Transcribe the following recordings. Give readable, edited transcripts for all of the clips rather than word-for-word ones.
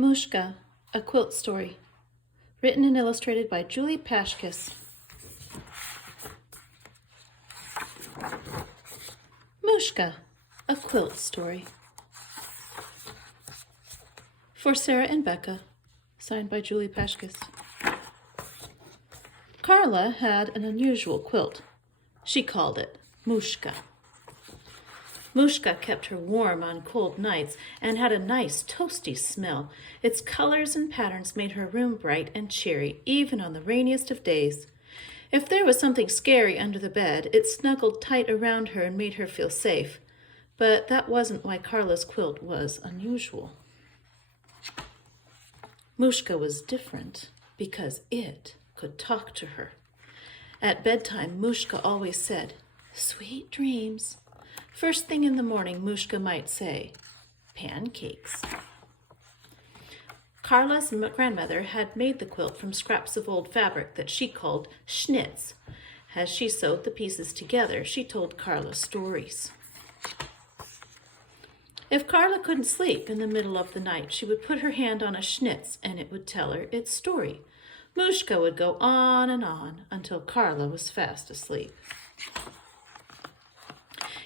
Mooshka, a quilt story. Written and illustrated by Julie Pashkis. Mooshka, a quilt story. For Sarah and Becca, signed by Julie Pashkis. Karla had an unusual quilt. She called it Mooshka. Mooshka kept her warm on cold nights and had a nice toasty smell. Its colors and patterns made her room bright and cheery, even on the rainiest of days. If there was something scary under the bed, it snuggled tight around her and made her feel safe. But that wasn't why Karla's quilt was unusual. Mooshka was different because it could talk to her. At bedtime, Mooshka always said, "Sweet dreams." First thing in the morning, Mooshka might say, "Pancakes." Karla's grandmother had made the quilt from scraps of old fabric that she called schnitz. As she sewed the pieces together, she told Karla stories. If Karla couldn't sleep in the middle of the night, she would put her hand on a schnitz and it would tell her its story. Mooshka would go on and on until Karla was fast asleep.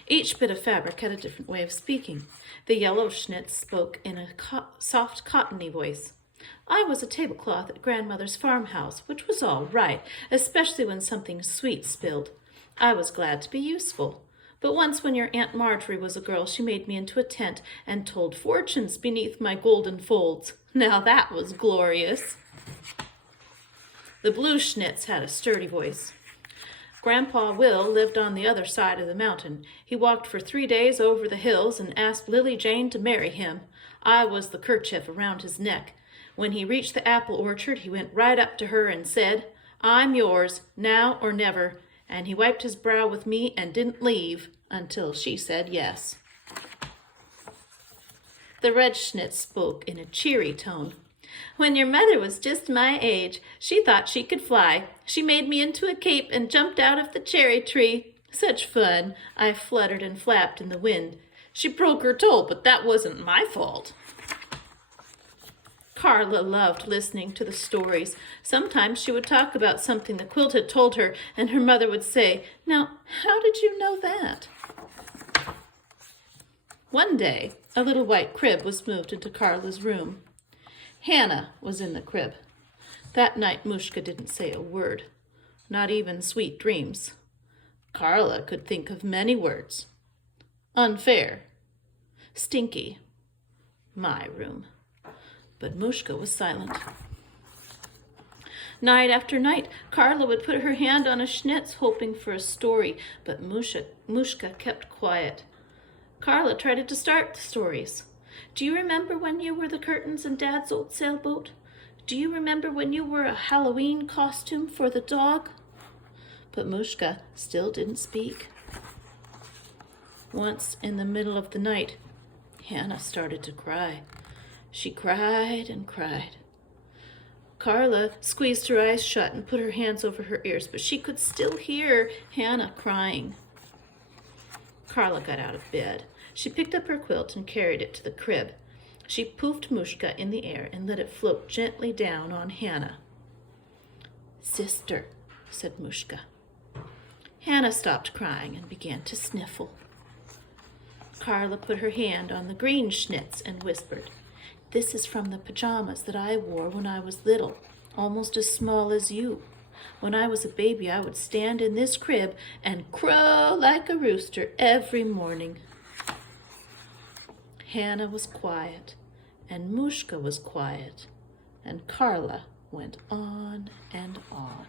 Each bit of fabric had a different way of speaking. The yellow schnitz spoke in a soft, cottony voice. "I was a tablecloth at grandmother's farmhouse, which was all right, especially when something sweet spilled. I was glad to be useful. But once when your Aunt Marjorie was a girl, she made me into a tent and told fortunes beneath my golden folds. Now that was glorious." The blue schnitz had a sturdy voice. Grandpa Will lived on the other side of the mountain. He walked for 3 days over the hills and asked Lily Jane to marry him. I was the kerchief around his neck. When he reached the apple orchard, he went right up to her and said, "I'm yours, now or never." And he wiped his brow with me and didn't leave until she said yes. The red schnitz spoke in a cheery tone. "When your mother was just my age, she thought she could fly. She made me into a cape and jumped out of the cherry tree. Such fun! I fluttered and flapped in the wind. She broke her toe, but that wasn't my fault." Karla loved listening to the stories. Sometimes she would talk about something the quilt had told her, and her mother would say, "Now, how did you know that?" One day, a little white crib was moved into Karla's room. Hannah was in the crib. That night, Mooshka didn't say a word, not even sweet dreams. Karla could think of many words. Unfair, stinky, my room. But Mooshka was silent. Night after night, Karla would put her hand on a schnitz, hoping for a story, but Mooshka kept quiet. Karla tried to start the stories. "Do you remember when you were the curtains in Dad's old sailboat? Do you remember when you were a Halloween costume for the dog?" But Mooshka still didn't speak. Once in the middle of the night, Hannah started to cry. She cried and cried. Karla squeezed her eyes shut and put her hands over her ears, but she could still hear Hannah crying. Karla got out of bed. She picked up her quilt and carried it to the crib. She poofed Mooshka in the air and let it float gently down on Hannah. "Sister," said Mooshka. Hannah stopped crying and began to sniffle. Karla put her hand on the green schnitz and whispered, "This is from the pajamas that I wore when I was little, almost as small as you. When I was a baby, I would stand in this crib and crow like a rooster every morning." Hannah was quiet, and Mooshka was quiet, and Karla went on and on.